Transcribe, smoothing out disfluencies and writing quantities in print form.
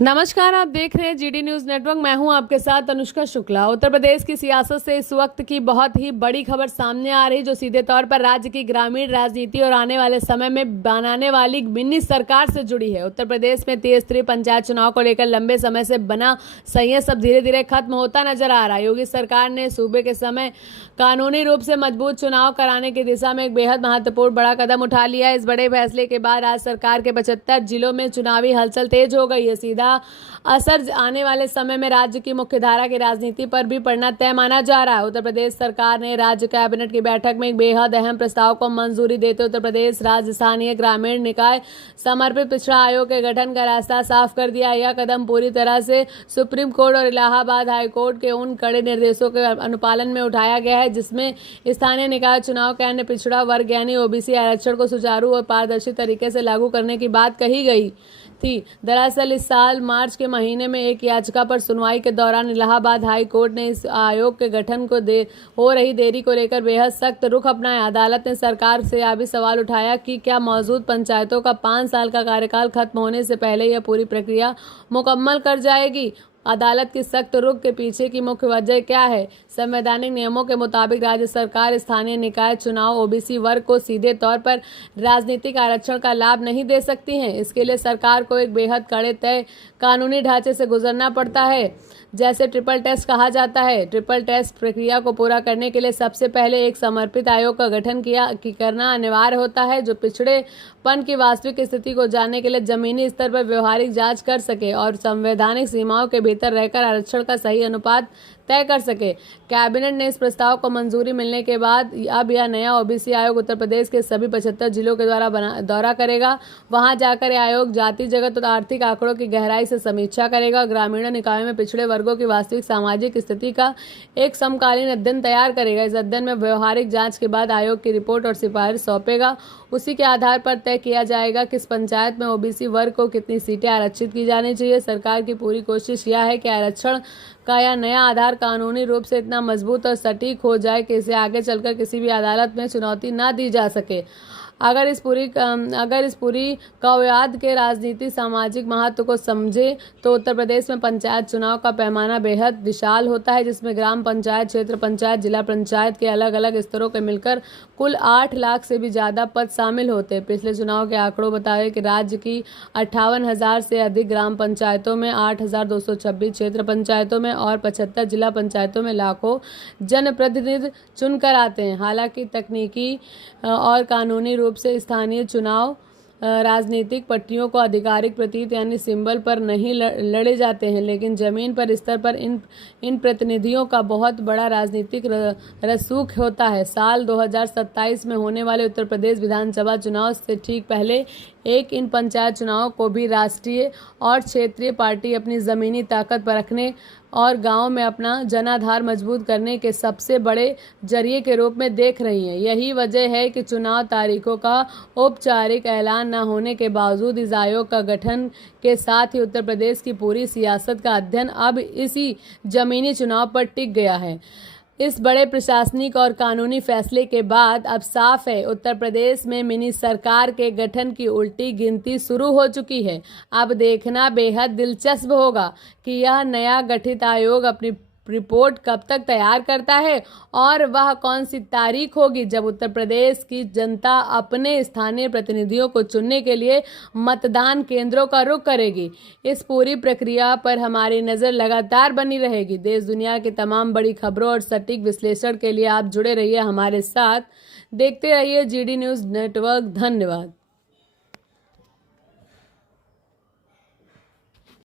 नमस्कार, आप देख रहे हैं जीडी न्यूज नेटवर्क। मैं हूं आपके साथ अनुष्का शुक्ला। उत्तर प्रदेश की सियासत से इस वक्त की बहुत ही बड़ी खबर सामने आ रही, जो सीधे तौर पर राज्य की ग्रामीण राजनीति और आने वाले समय में बनाने वाली मिनी सरकार से जुड़ी है। उत्तर प्रदेश में त्रिस्तरीय पंचायत चुनाव को लेकर लंबे समय से बना संयम अब धीरे धीरे खत्म होता नजर आ रहा है। योगी सरकार ने सूबे के समय कानूनी रूप से मजबूत चुनाव कराने की दिशा में एक बेहद महत्वपूर्ण बड़ा कदम उठा लिया है। इस बड़े फैसले के बाद राज्य सरकार के 75 जिलों में चुनावी हलचल तेज हो गई है। सीधा असर आने वाले समय में राज्य की मुख्यधारा की राजनीति पर भी पड़ना तय माना जा रहा है। उत्तर प्रदेश सरकार ने राज्य कैबिनेट की बैठक में एक बेहद अहम प्रस्ताव को मंजूरी देते उत्तर प्रदेश राज्य स्थानीय ग्रामीण निकाय समर्पित पिछड़ा आयोग के गठन का रास्ता साफ कर दिया। यह कदम पूरी तरह से सुप्रीम कोर्ट और इलाहाबाद हाई कोर्ट के उन कड़े निर्देशों के अनुपालन में उठाया गया है, जिसमें स्थानीय निकाय चुनाव के अन्य पिछड़ा वर्ग यानी ओबीसी आरक्षण को सुचारू और पारदर्शी तरीके से लागू करने की बात कही गई थी। दरअसल इस साल मार्च के महीने में एक याचिका पर सुनवाई के दौरान इलाहाबाद हाई कोर्ट ने इस आयोग के गठन को हो रही देरी को लेकर बेहद सख्त रुख अपनाया। अदालत ने सरकार से यह भी सवाल उठाया कि क्या मौजूद पंचायतों का 5 साल का कार्यकाल खत्म होने से पहले यह पूरी प्रक्रिया मुकम्मल कर जाएगी। अदालत की सख्त रुख के पीछे की मुख्य वजह क्या है? संवैधानिक नियमों के मुताबिक राज्य सरकार स्थानीय निकाय चुनाव ओबीसी वर्ग को सीधे तौर पर राजनीतिक आरक्षण का लाभ नहीं दे सकती है। इसके लिए सरकार को एक बेहद कड़े तय कानूनी ढांचे से गुजरना पड़ता है, जैसे ट्रिपल टेस्ट कहा जाता है। ट्रिपल टेस्ट प्रक्रिया को पूरा करने के लिए सबसे पहले एक समर्पित आयोग का गठन करना अनिवार्य होता है, जो पिछड़ेपन की वास्तविक स्थिति को जानने के लिए जमीनी स्तर पर व्यवहारिक जांच कर सके और संवैधानिक सीमाओं के भीतर रहकर आरक्षण का सही अनुपात तय कर सके। कैबिनेट ने इस प्रस्ताव को मंजूरी मिलने के बाद अब यह नया ओबीसी आयोग उत्तर प्रदेश के सभी 75 जिलों के दौरा करेगा। वहां जाकर यह आयोग जाति जगत और आर्थिक आंकड़ों की गहराई से समीक्षा करेगा और ग्रामीण निकायों में पिछड़े वर्गों की वास्तविक सामाजिक स्थिति का एक समकालीन अध्ययन तैयार करेगा। इस अध्ययन में व्यवहारिक जांच के बाद आयोग की रिपोर्ट और सिफारिश सौंपेगा। उसी के आधार पर तय किया जाएगा किस पंचायत में ओबीसी वर्ग को कितनी सीटें आरक्षित की जानी चाहिए। सरकार की पूरी कोशिश यह है कि आरक्षण का यह नया आधार कानूनी रूप से इतना मजबूत और सटीक हो जाए कि इसे आगे चलकर किसी भी अदालत में चुनौती ना दी जा सके। अगर इस पूरी कवायद के राजनीति सामाजिक महत्व को समझे तो उत्तर प्रदेश में पंचायत चुनाव का पैमाना बेहद विशाल होता है, जिसमें ग्राम पंचायत, क्षेत्र पंचायत, जिला पंचायत के अलग अलग स्तरों के मिलकर कुल 8 लाख से भी ज़्यादा पद शामिल होते हैं। पिछले चुनाव के आंकड़ों बताए कि राज्य की 58,000 से अधिक ग्राम पंचायतों में, 8,226 क्षेत्र पंचायतों में और 75 जिला पंचायतों में लाखों जनप्रतिनिधि चुनकर आते हैं। हालांकि तकनीकी और कानूनी रूप से स्थानीय चुनाव राजनीतिक पट्टियों को आधिकारिक प्रतीत यानी सिंबल पर नहीं लड़े जाते हैं, लेकिन जमीन पर स्तर पर इन प्रतिनिधियों का बहुत बड़ा राजनीतिक रसूख होता है। साल 2027 में होने वाले उत्तर प्रदेश विधानसभा चुनाव से ठीक पहले इन पंचायत चुनाव को भी राष्ट्रीय और क्षेत्रीय पार्टी अपनी ज़मीनी ताकत पर रखने और गांव में अपना जनाधार मजबूत करने के सबसे बड़े जरिए के रूप में देख रही हैं। यही वजह है कि चुनाव तारीखों का औपचारिक ऐलान न होने के बावजूद इस आयोग का गठन के साथ ही उत्तर प्रदेश की पूरी सियासत का अध्ययन अब इसी जमीनी चुनाव पर टिक गया है। इस बड़े प्रशासनिक और कानूनी फैसले के बाद अब साफ है, उत्तर प्रदेश में मिनी सरकार के गठन की उल्टी गिनती शुरू हो चुकी है। अब देखना बेहद दिलचस्प होगा कि यह नया गठित आयोग अपनी रिपोर्ट कब तक तैयार करता है और वह कौन सी तारीख होगी जब उत्तर प्रदेश की जनता अपने स्थानीय प्रतिनिधियों को चुनने के लिए मतदान केंद्रों का रुख करेगी। इस पूरी प्रक्रिया पर हमारी नज़र लगातार बनी रहेगी। देश दुनिया की तमाम बड़ी खबरों और सटीक विश्लेषण के लिए आप जुड़े रहिए हमारे साथ। देखते रहिए जीडी न्यूज़ नेटवर्क। धन्यवाद।